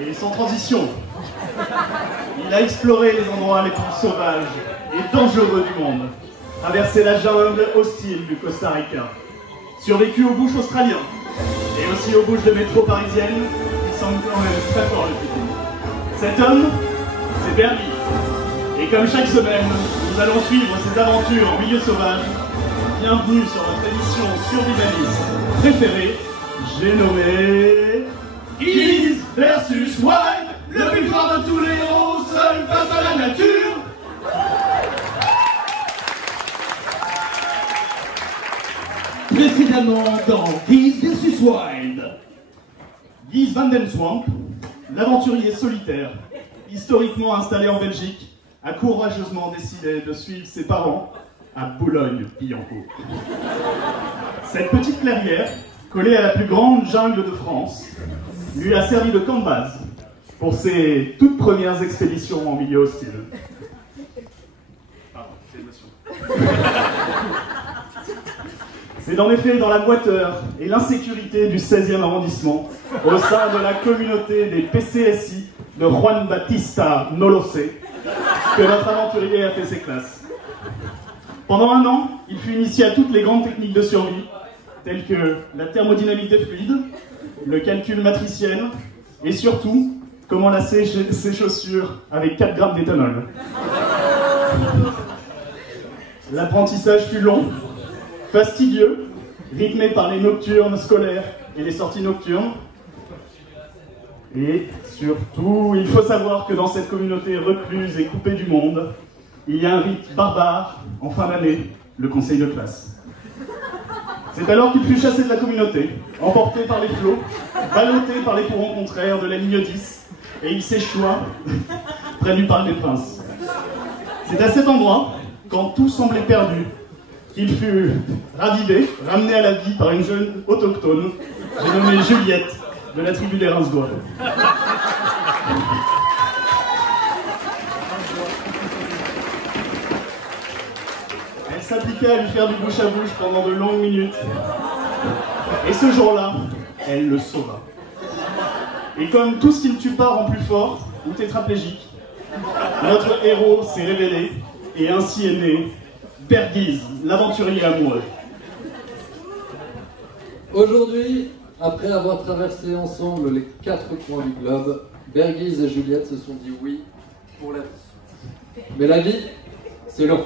Et sans transition, il a exploré les endroits les plus sauvages et dangereux du monde, traversé la jungle hostile du Costa Rica, survécu aux bouches australiennes et aussi aux bouches de métro parisiennes qui semblent quand même très fort le petit. Cet homme, c'est Bergy. Et comme chaque semaine, nous allons suivre ses aventures en milieu sauvage. Bienvenue sur notre émission survivaliste préférée, j'ai nommé Geese versus Wild, le plus fort de tous les héros, seul face à la nature. Précédemment dans Geese versus Wild. Geese van den Swamp, l'aventurier solitaire, historiquement installé en Belgique, a courageusement décidé de suivre ses parents à Boulogne-Billancourt. Cette petite clairière, collée à la plus grande jungle de France, lui a servi de camp de base pour ses toutes premières expéditions en milieu hostile. Pardon, j'ai l'émotion. C'est en effet dans la moiteur et l'insécurité du 16e arrondissement, au sein de la communauté des PCSI de Juan Bautista Nolosé, que notre aventurier a fait ses classes. Pendant un an, il fut initié à toutes les grandes techniques de survie, telles que la thermodynamique des fluides, le calcul matriciel, et surtout, comment lasser ses chaussures avec 4 grammes d'éthanol. L'apprentissage fut long, fastidieux, rythmé par les nocturnes scolaires et les sorties nocturnes. Et surtout, il faut savoir que dans cette communauté recluse et coupée du monde, il y a un rite barbare en fin d'année, le conseil de classe. C'est alors qu'il fut chassé de la communauté, emporté par les flots, ballotté par les courants contraires de la ligne 10, et il s'échoua près du Parc des Princes. C'est à cet endroit, quand tout semblait perdu, qu'il fut ravivé, ramené à la vie par une jeune autochtone, j'ai nommé Juliette, de la tribu des Rince-Doigts. Elle s'appliqua à lui faire du bouche à bouche pendant de longues minutes. Et ce jour-là, elle le sauva. Et comme tout ce qui ne tue pas rend plus fort ou tétraplégique, notre héros s'est révélé et ainsi est né Bergy, l'aventurier amoureux. Aujourd'hui, après avoir traversé ensemble les 4 coins du globe, Bergy et Juliette se sont dit oui pour la vie. Mais la vie, c'est long.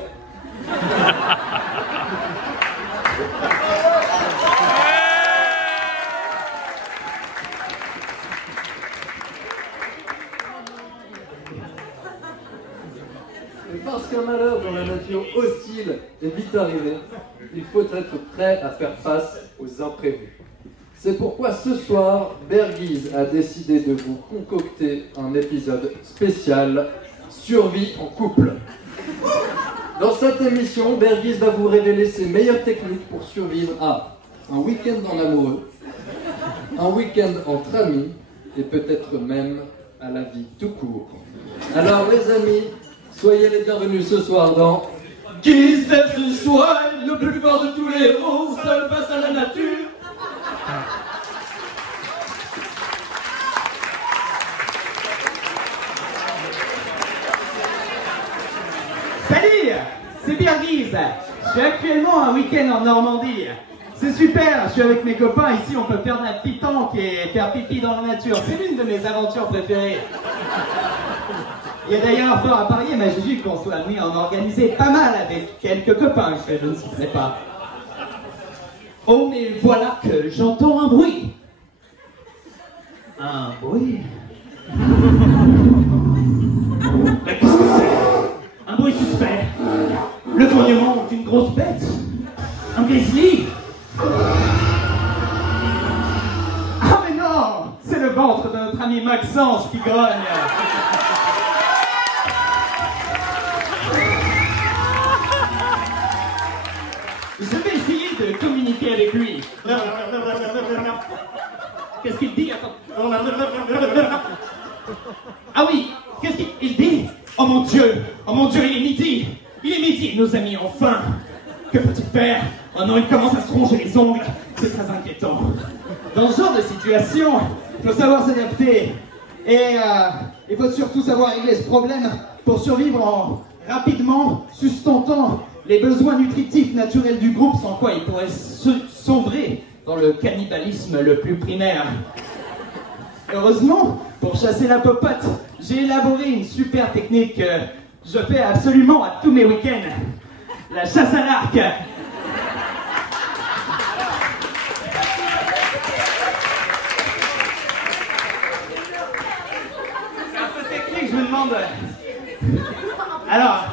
Et parce qu'un malheur dans la nature hostile est vite arrivé, il faut être prêt à faire face aux imprévus. C'est pourquoi ce soir, Bergy a décidé de vous concocter un épisode spécial Survie en couple. Dans cette émission, Bergy va vous révéler ses meilleures techniques pour survivre à un week-end en amoureux, un week-end entre amis et peut-être même à la vie tout court. Alors les amis, soyez les bienvenus ce soir dans Geese versus Wild, le plus fort de tous les héros, seul face à la nature. Salut, c'est Bergy. Je suis actuellement un week-end en Normandie. C'est super, je suis avec mes copains, ici on peut faire de la pétanque et faire pipi dans la nature. C'est l'une de mes aventures préférées. Il y a d'ailleurs fort à parier, ma Juju, qu'on soit amené à en organiser pas mal avec quelques copains, je ne sais pas. Oh, mais voilà que j'entends un bruit. Un bruit? Mais qu'est-ce que c'est? Un bruit suspect. Le grognement d'une grosse bête. Un grizzly. Ah mais non, c'est le ventre de notre ami Maxence qui grogne. Je vais essayer de communiquer avec lui. Qu'est-ce qu'il dit? Attends. Ah oui, qu'est-ce qu'il dit? Oh mon Dieu, il est midi. Il est midi, nos amis, enfin. Que peut-il faire? Oh non, il commence à se ronger les ongles. C'est très inquiétant. Dans ce genre de situation, il faut savoir s'adapter. Et il faut surtout savoir régler ce problème pour survivre en rapidement sustentant les besoins nutritifs naturels du groupe, sans quoi il pourrait sombrer dans le cannibalisme le plus primaire. Heureusement, pour chasser la popote, j'ai élaboré une super technique que je fais absolument à tous mes week-ends. La chasse à l'arc. C'est un peu technique, je me demande. Alors,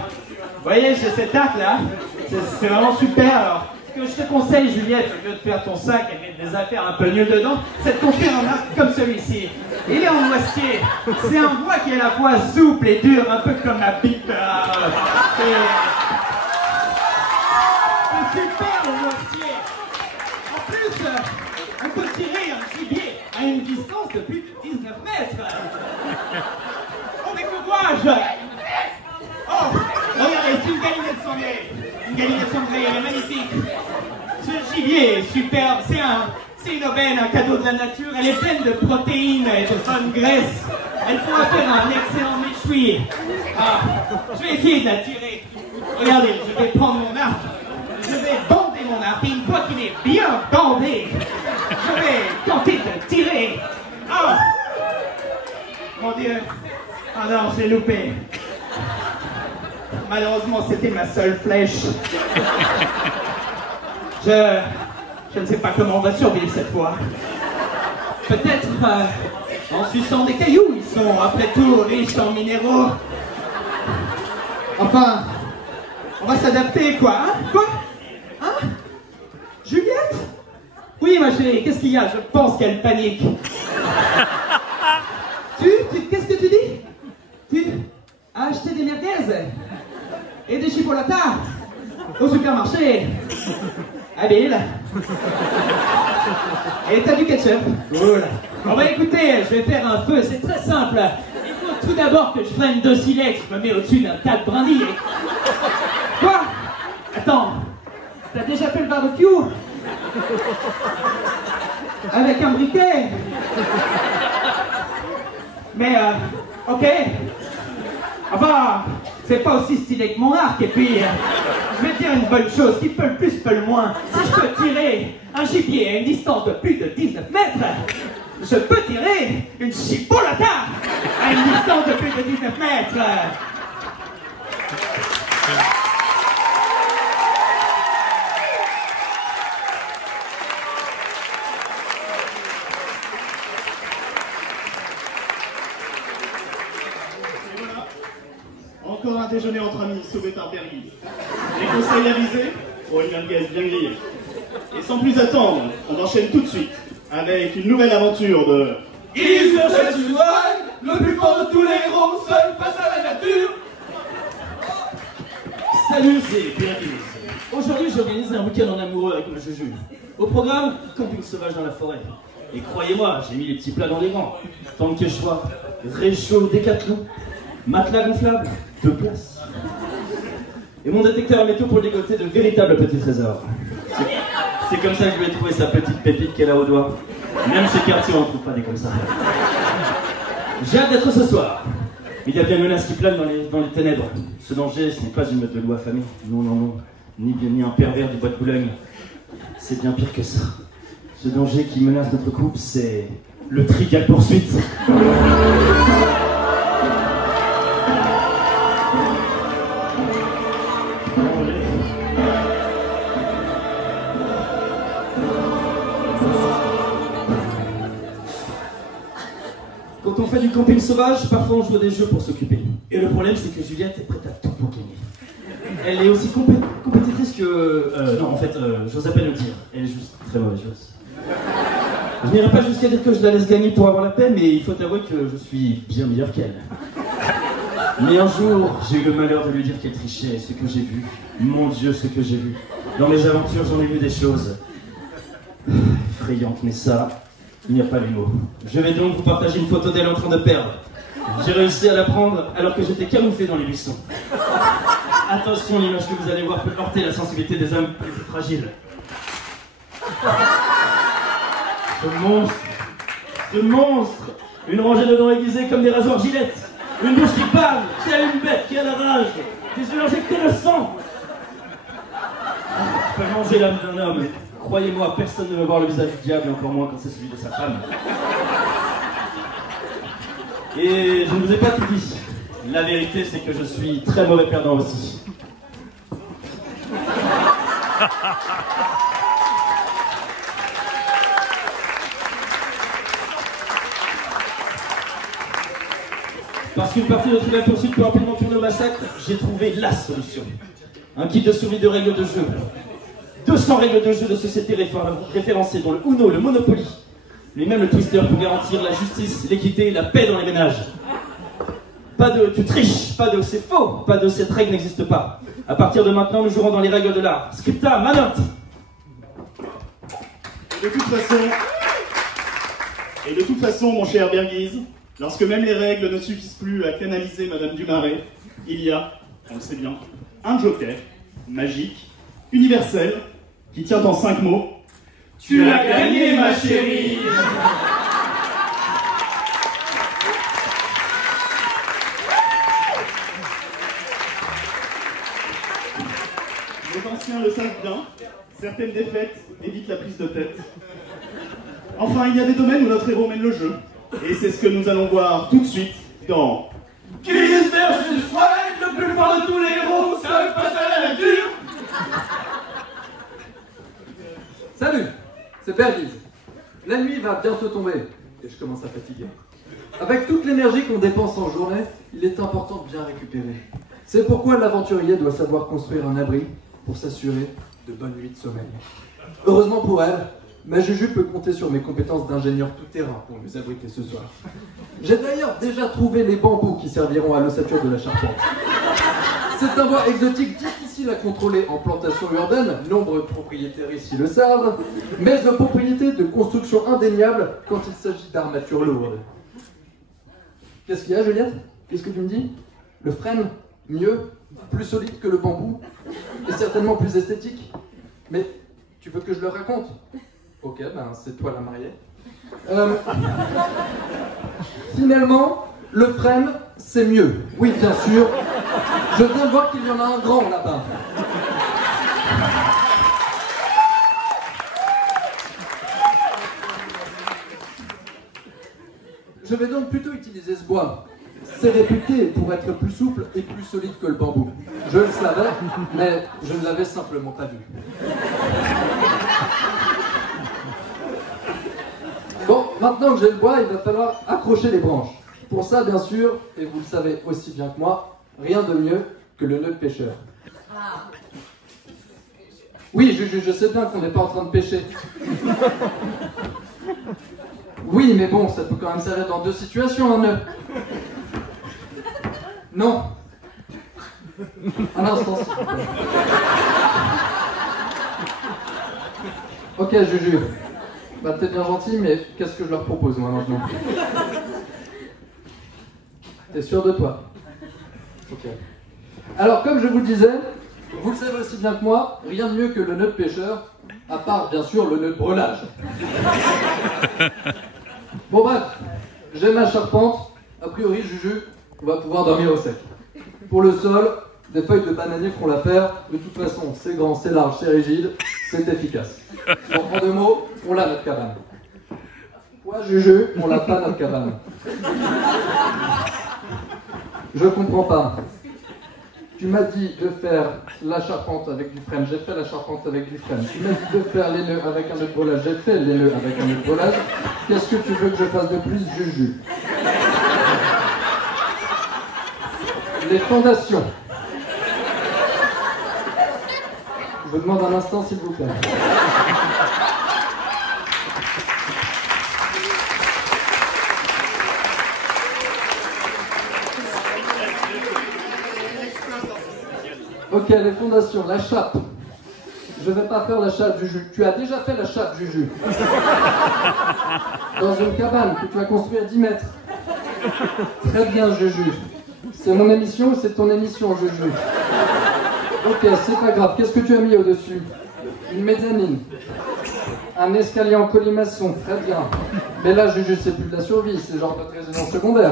vous voyez, j'ai cet arc là. C'est vraiment super. Alors, ce que je te conseille, Juliette, au lieu de faire ton sac et mettre des affaires un peu nulles dedans, c'est de construire un arc comme celui-ci. Il est en noisetier. C'est un bois qui est à la fois souple et dur, un peu comme ma bite. C'est super le noisetier. En plus, on peut tirer un gibier à une distance de plus de 19 mètres. Oh, mais que vois-je? Oh, regardez, c'est une galinette de sanglier. Une galinette de sanglier, elle est magnifique. Ce gibier est superbe, c'est une aubaine, un cadeau de la nature. Elle est pleine de protéines et de bonne graisse. Elle pourra faire un excellent méchoui. Ah, je vais essayer de la tirer. Regardez, je vais prendre mon arc. Je vais bander mon arc. Et une fois qu'il est bien bandé, je vais tenter de tirer. Oh, mon Dieu. Ah non, j'ai loupé. Malheureusement, c'était ma seule flèche. Je ne sais pas comment on va survivre cette fois. Peut-être en suçant des cailloux. Ils sont, après tout, riches en minéraux. Enfin, on va s'adapter, quoi, hein? Quoi? Hein? Juliette? Oui, ma chérie, qu'est-ce qu'il y a? Je pense qu'elle panique. Qu'est-ce que tu dis? Tu as acheté des merguez et des chipolatas au supermarché. Habile. Et t'as du ketchup. Cool. Bon bah écoutez, je vais faire un feu, c'est très simple. Il faut tout d'abord que je prenne 2 silex, je me mets au-dessus d'un tas de brindilles. Quoi? Attends, t'as déjà fait le barbecue? Avec un briquet? Mais ok. Enfin, c'est pas aussi stylé que mon arc, et puis, je vais te dire une bonne chose, qui peut le plus, peut le moins. Si je peux tirer un gibier à une distance de plus de 19 mètres, je peux tirer une chipolata à une distance de plus de 19 mètres. Encore un déjeuner entre amis sauvé par Bergy. Les conseils avisés pour une merguez bien grillée. Et sans plus attendre, on enchaîne tout de suite avec une nouvelle aventure de... Is the Chess le plus fort de tous les héros, seul face à la nature. Salut, c'est Bergy. Aujourd'hui, j'organise un week-end en amoureux avec ma Juju. Au programme, camping sauvage dans la forêt. Et croyez-moi, j'ai mis les petits plats dans les rangs. Tant que je sois réchaud Décathlon, matelas gonflable, 2 places. Et mon détecteur à métaux pour dégoter de véritables petits trésors. C'est comme ça que je lui ai trouvé sa petite pépite qu'elle a au doigt. Même chez Cartier, on ne trouve pas des comme ça. J'ai hâte d'être ce soir. Il y a bien une menace qui plane dans les ténèbres. Ce danger, ce n'est pas une meute de loup affamée. Non, non, non. Ni un pervers du bois de Boulogne. C'est bien pire que ça. Ce danger qui menace notre couple, c'est le Trivial Poursuite. Quand on fait du camping sauvage, parfois on joue à des jeux pour s'occuper. Et le problème, c'est que Juliette est prête à tout pour gagner. Elle est aussi compétitrice que... non, en fait, j'ose à peine le dire. Elle est juste très mauvaise joueuse. Je n'irai pas jusqu'à dire que je la laisse gagner pour avoir la paix, mais il faut avouer que je suis bien meilleur qu'elle. Mais un jour, j'ai eu le malheur de lui dire qu'elle trichait, et ce que j'ai vu, mon Dieu, ce que j'ai vu. Dans mes aventures, j'en ai vu des choses effrayantes, mais ça, il n'y a pas les mots. Je vais donc vous partager une photo d'elle en train de perdre. J'ai réussi à la prendre alors que j'étais camouflé dans les buissons. Attention, l'image que vous allez voir peut heurter la sensibilité des âmes plus fragiles. Ce monstre Une rangée de dents aiguisées comme des rasoirs gilettes. Une bouche qui parle, telle une bête qui a la rage. Des yeux injectés de sang. Je peux manger l'âme d'un homme. Croyez-moi, personne ne veut voir le visage du diable, encore moins quand c'est celui de sa femme. Et je ne vous ai pas tout dit. La vérité, c'est que je suis très mauvais perdant aussi. Parce qu'une partie de Trivial Pursuit peut rapidement tourner au massacre, j'ai trouvé la solution. Un kit de survie de règles de jeu. 200 règles de jeu de société référencées, dont le Uno, le Monopoly, mais même le Twister pour garantir la justice, l'équité et la paix dans les ménages. Pas de tu triches, pas de c'est faux, pas de cette règle n'existe pas. À partir de maintenant, nous jouerons dans les règles de l'art. Scripta, Manot. Et de toute façon, mon cher Berguise, lorsque même les règles ne suffisent plus à canaliser Madame Dumaret, il y a, on le sait bien, un joker, magique, universel, qui tient en 5 mots. Tu as gagné, ma chérie. Les anciens le savent bien, certaines défaites évitent la prise de tête. Enfin, il y a des domaines où notre héros mène le jeu, et c'est ce que nous allons voir tout de suite dans... Guise versus Wild, le plus fort de tous les héros, seul face à la nature. Salut, c'est Berguise. La nuit va bientôt tomber, et je commence à fatiguer. Avec toute l'énergie qu'on dépense en journée, il est important de bien récupérer. C'est pourquoi l'aventurier doit savoir construire un abri pour s'assurer de bonnes nuits de sommeil. Heureusement pour elle, ma Juju peut compter sur mes compétences d'ingénieur tout-terrain pour nous abriter ce soir. J'ai d'ailleurs déjà trouvé les bambous qui serviront à l'ossature de la charpente. C'est un bois exotique difficile à contrôler en plantation urbaine, nombreux propriétaires ici le savent, mais de propriétés de construction indéniable quand il s'agit d'armatures lourdes. Qu'est-ce qu'il y a, Juliette? Qu'est-ce que tu me dis? Le frêne, mieux, plus solide que le bambou, et certainement plus esthétique. Mais tu veux que je le raconte? Ok, ben c'est toi la mariée. Finalement, le frêne, c'est mieux. Oui, bien sûr. Je viens de voir qu'il y en a un grand là-bas. Je vais donc plutôt utiliser ce bois. C'est réputé pour être plus souple et plus solide que le bambou. Je le savais, mais je ne l'avais simplement pas vu. Bon, maintenant que j'ai le bois, il va falloir accrocher les branches. Pour ça, bien sûr, et vous le savez aussi bien que moi, rien de mieux que le nœud de pêcheur. Oui, je sais bien qu'on n'est pas en train de pêcher. Oui, mais bon, ça peut quand même servir dans deux situations, un nœud. Non. Un instant, s'il vous plaît. Ok, Juju. Bah, t'es bien gentil, mais qu'est-ce que je leur propose, moi, maintenant? T'es sûr de toi? Ok. Alors, comme je vous le disais, vous le savez aussi bien que moi, rien de mieux que le nœud de pêcheur, à part, bien sûr, le nœud de brelage. Bon, bref, j'ai ma charpente. A priori, Juju, on va pouvoir dormir au sec. Pour le sol, des feuilles de bananier feront l'affaire. De toute façon, c'est grand, c'est large, c'est rigide, c'est efficace. Donc, en 2 mots, on l'a notre cabane. Quoi, Juju, on l'a pas notre cabane. Je comprends pas. Tu m'as dit de faire la charpente avec du frêne, j'ai fait la charpente avec du frêne. Tu m'as dit de faire les nœuds avec un nœud de brelage, j'ai fait les nœuds avec un nœud de brelage. Qu'est-ce que tu veux que je fasse de plus, Juju? Les fondations. Je vous demande un instant, s'il vous plaît. Ok, les fondations, la chape. Je vais pas faire la chape, Juju. Tu as déjà fait la chape, Juju. Dans une cabane que tu vas construire 10 mètres. Très bien, Juju. C'est mon émission ou c'est ton émission, Juju? Ok, c'est pas grave. Qu'est-ce que tu as mis au-dessus? Une mezzanine. Un escalier en colimaçon, très bien. Mais là, Juju, c'est plus de la survie, c'est genre notre résidence secondaire.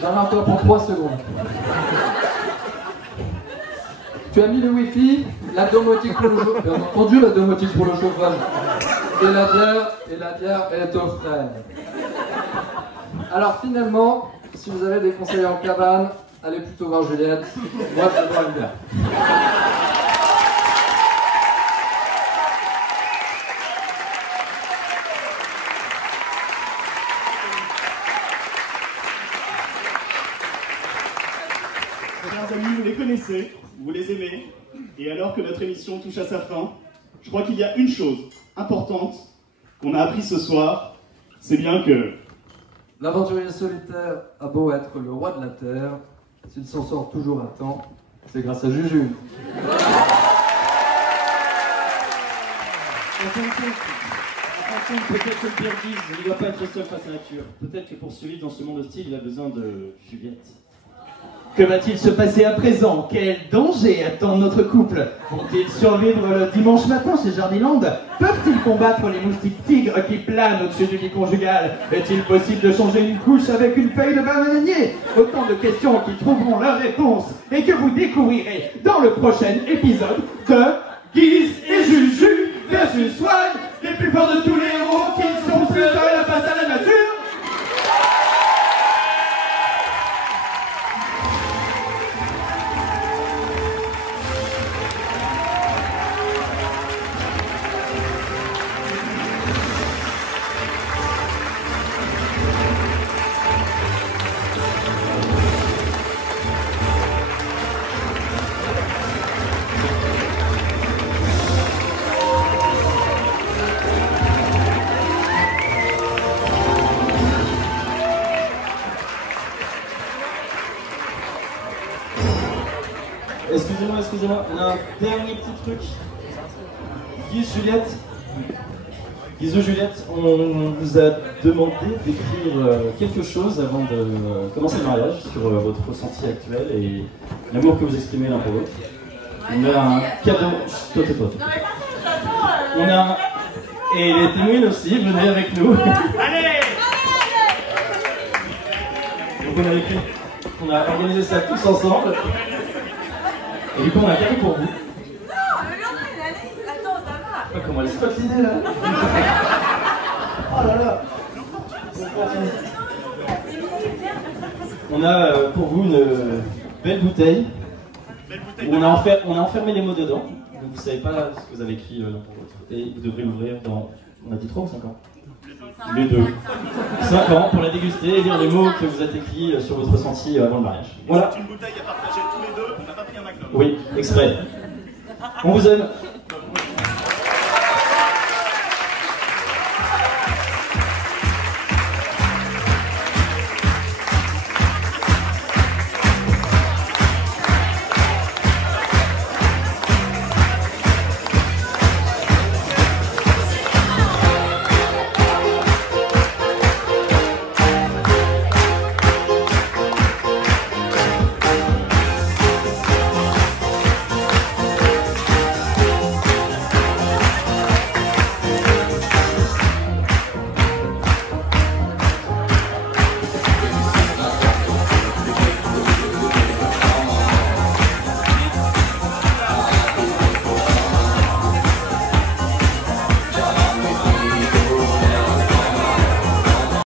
J'en ai encore pour 3 secondes. Tu as mis le wifi, la domotique pour le chauffage. Bien entendu, la domotique pour le chauffage. Et la bière est au frais. Alors finalement, si vous avez des conseils en cabane, allez plutôt voir Juliette. Moi, je vais boire une bière. Chers amis, vous les connaissez, vous les aimez, et alors que notre émission touche à sa fin, je crois qu'il y a une chose importante qu'on a appris ce soir, c'est bien que L'aventurier solitaire a beau être le roi de la Terre, s'il s'en sort toujours à temps, c'est grâce à Juju. Peut-être que le Birgis ne doit pas être seul face à la nature. Peut-être que pour survivre dans ce monde hostile, il a besoin de Juliette. Que va-t-il se passer à présent? Quel danger attend notre couple? Vont-ils survivre le dimanche matin chez Jardiland? Peuvent-ils combattre les moustiques tigres qui planent au-dessus du lit conjugal? Est-il possible de changer une couche avec une feuille de bananier? Autant de questions qui trouveront leur réponse et que vous découvrirez dans le prochain épisode de Guise et Juju versus Swan, les plus forts de tous les héros qui sont plus seuls face à la nature. Excusez-moi, on a un dernier petit truc. Guise, Juliette, on vous a demandé d'écrire quelque chose avant de commencer le mariage sur votre ressenti actuel et l'amour que vous exprimez l'un pour l'autre. On a un cadeau. Toi. On a et les témoins aussi, venez avec nous. Allez! Donc on a organisé ça tous ensemble. Et du coup, on a un cadeau pour vous. Non, mais regardez, attends, ça va. Comment elle se passe l'idée là? Oh là là! On a pour vous une belle bouteille. On a enfermé les mots dedans. Donc vous savez pas ce que vous avez écrit l'un pour l'autre. Et vous devrez l'ouvrir dans. On a dit 3 ou 5 ans? Les deux. 5 ans pour la déguster et lire les mots que vous avez écrits sur votre ressenti avant le mariage. Voilà. c'est une bouteille à partager tous les deux, on n'a pas pris un magnum. Oui, exprès. On vous aime.